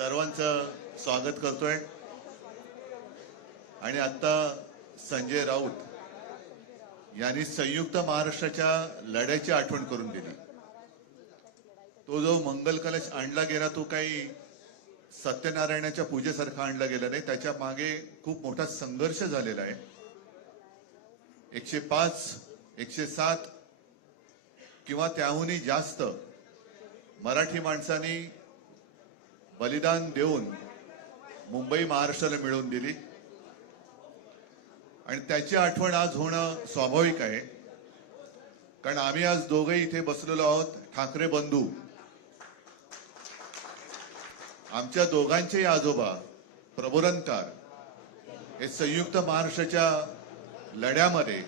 सर्वांचं स्वागत करतोय आणि आता संजय राऊत यांनी संयुक्त महाराष्ट्राच्या लढ्याची आठवण करून दिली। तो जो मंगल कलश आणला गेला तो काही सत्यनारायणाच्या पूजेसारखा आणला गेला नाही, त्याच्या मागे खूप मोठा संघर्ष झालेला आहे। 105 107 किंवा त्याहूनही जास्त मराठी माणसांनी बलिदान देऊन मुंबई महाराष्ट्राला मिळवून दिली आणि त्याची आठवण आज होणं स्वाभाविक आहे, कारण आम्ही आज दोघेही इथे बसलेलो आहोत। ठाकरे बंधू, आमच्या दोघांचेही आजोबा प्रबोधनकार हे संयुक्त महाराष्ट्राच्या लढ्यामध्ये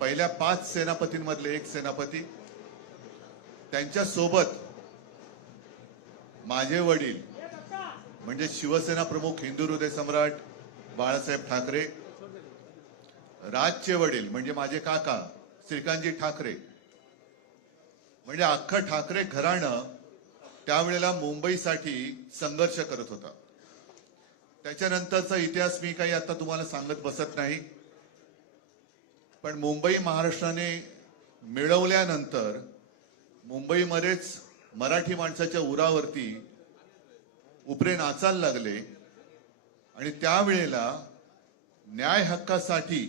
पहिल्या 5 सेनापतींमधले एक सेनापती, त्यांच्या सोबत माझे वडील म्हणजे शिवसेना प्रमुख हिंदू हृदय सम्राट बाळासाहेब ठाकरे, राजचे वडील म्हणजे माझे काका श्रीकांतजी ठाकरे, म्हणजे अख्खं ठाकरे घराणं त्यावेळेला मुंबईसाठी संघर्ष करत होता। त्याच्यानंतरचा इतिहास मी काही आता तुम्हाला सांगत बसत नाही, पण मुंबई महाराष्ट्राने मिळवल्यानंतर मुंबईमध्येच मराठी माणसाच्या उरावरती उपरे नाचायला लागले आणि त्यावेळेला न्याय हक्कासाठी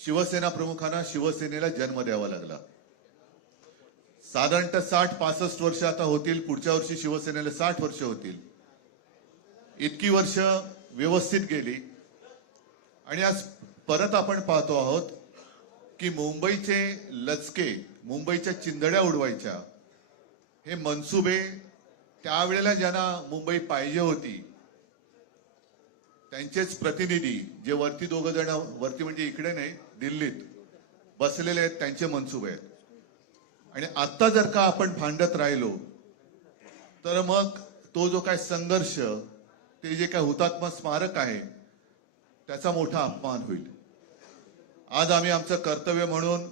शिवसेना प्रमुखांना शिवसेनेला जन्म द्यावा लागला। साधारणतः 60-65 वर्ष आता होतील, पुढच्या वर्षी शिवसेनेला 60 वर्ष होतील। इतकी वर्ष व्यवस्थित गेली आणि आज परत आपण पाहतो आहोत की मुंबईचे लचके, मुंबईच्या चिंधड्या उडवायच्या हे मनसुबे त्यावेळेला ज्यांना मुंबई पाहिजे होती त्यांचेच प्रतिनिधी, जे वरती दोघ जण, वरती म्हणजे इकडे नाही दिल्लीत बसलेले आहेत, त्यांचे मनसुबे आहेत। आणि आता जर का आपण भांडत राहिलो तर मग तो जो काय संघर्ष, ते जे काय हुतात्मा स्मारक आहे त्याचा मोठा अपमान होईल। आज आम्ही आमचं कर्तव्य म्हणून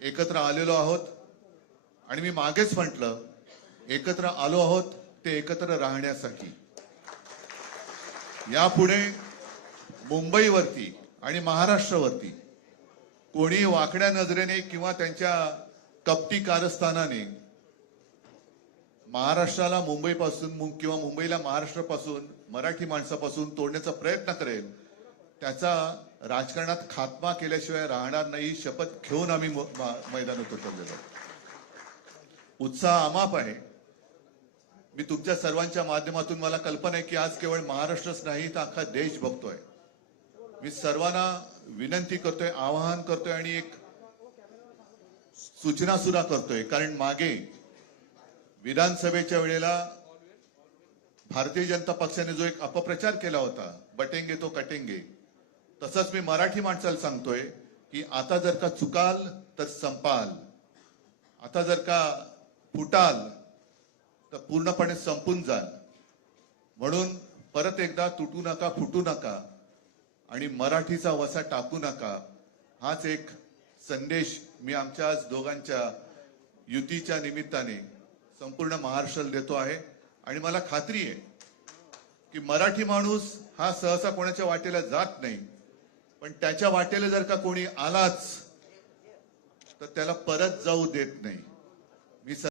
एकत्र आलेलो आहोत आणि मी मागेच म्हटलं, एकत्र आलो आहोत ते एकत्र राहण्यासाठी। यापुढे मुंबईवरती आणि महाराष्ट्रावरती कोणी वाकड्या नजरेने किंवा त्यांच्या कपटी कारस्थानाने महाराष्ट्राला मुंबईपासून किंवा मुंबईला महाराष्ट्रापासून, मराठी माणसापासून तोडण्याचा प्रयत्न करेल, त्याचा राजकारणात खात्मा केल्याशिवाय राहणार नाही, शपथ घेऊन आम्ही मैदानात उतरलेलो। उत्साह अमाप आहे। मी तुमच्या सर्वांच्या माध्यमातून, मला कल्पना आहे की आज केवळ महाराष्ट्रच नाही तर अख्खा देश बघतोय। मी सर्वांना विनंती करतोय, आवाहन करतोय आणि एक सूचना सुद्धा करतोय, कारण मागे विधानसभेच्या वेळेला भारतीय जनता पक्षाने जो एक अपप्रचार केला होता, बटेंगे तो कटेंगे, तसंच मी मराठी माणसाला सांगतोय की आता जर का चुकाल तर संपाल, आता जर का फुटाल तर पूर्णपणे संपून जाल। म्हणून परत एकदा तुटू नका, फुटू नका आणि मराठीचा वसा टाकू नका, हाच एक संदेश मी आमच्या आज दोघांच्या युतीच्या निमित्ताने संपूर्ण महाराष्ट्राला देतो आहे। आणि मला खात्री आहे की मराठी माणूस हा सहसा कोणाच्या वाटेला जात नाही, पण त्याच्या वाटेला जर का कोणी आलाच तर त्याला परत जाऊ देत नाही। मी